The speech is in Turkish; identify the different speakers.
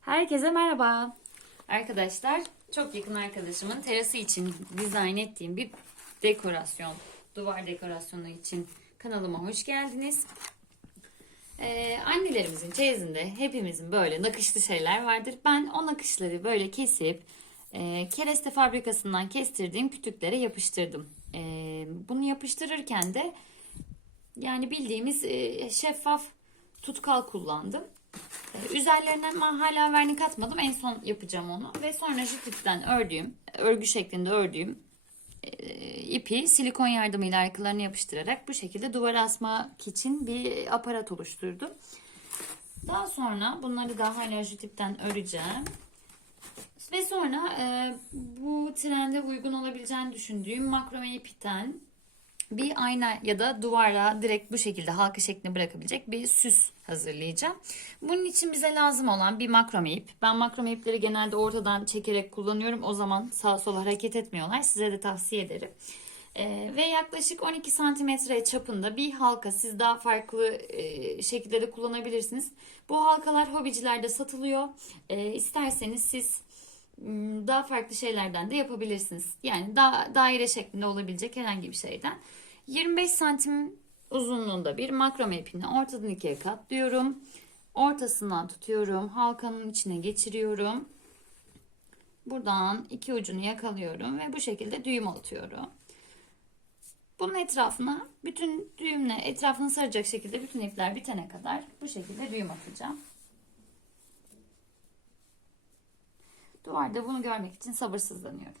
Speaker 1: Herkese merhaba. Arkadaşlar çok yakın arkadaşımın terası için dizayn ettiğim bir dekorasyon, duvar dekorasyonu için kanalıma hoş geldiniz. Ee, annelerimizin çeyizinde hepimizin böyle nakışlı şeyler vardır. Ben o nakışları böyle kesip e, kereste fabrikasından kestirdiğim kütüklere yapıştırdım. E, bunu yapıştırırken de yani bildiğimiz e, şeffaf tutkal kullandım. Üzerlerine ama hala vernik atmadım. En son yapacağım onu. Ve sonra jütipten ördüğüm, örgü şeklinde ördüğüm ipi silikon yardımıyla arkalarını yapıştırarak bu şekilde duvara asmak için bir aparat oluşturdum. Daha sonra bunları daha hala jütipten öreceğim. Ve sonra e, bu trende uygun olabileceğini düşündüğüm makrome ipten bir ayna ya da duvara direkt bu şekilde halka şeklinde bırakabilecek bir süs hazırlayacağım. Bunun için bize lazım olan bir makrome ip. Ben makrome ipleri genelde ortadan çekerek kullanıyorum. O zaman sağa sola hareket etmiyorlar. Size de tavsiye ederim. Ee, ve yaklaşık 12 santimetre çapında bir halka siz daha farklı e, şekilde de kullanabilirsiniz. Bu halkalar hobicilerde satılıyor. Ee, isterseniz siz daha farklı şeylerden de yapabilirsiniz. Yani da, daire şeklinde olabilecek herhangi bir şeyden. 25 santim uzunluğunda bir makrome ipini ortadan ikiye katlıyorum. Ortasından tutuyorum. Halkanın içine geçiriyorum. Buradan iki ucunu yakalıyorum ve bu şekilde düğüm atıyorum. Bunun etrafına bütün düğümle etrafını saracak şekilde bütün ipler bitene kadar bu şekilde düğüm atacağım. Duvarda bunu görmek için sabırsızlanıyorum.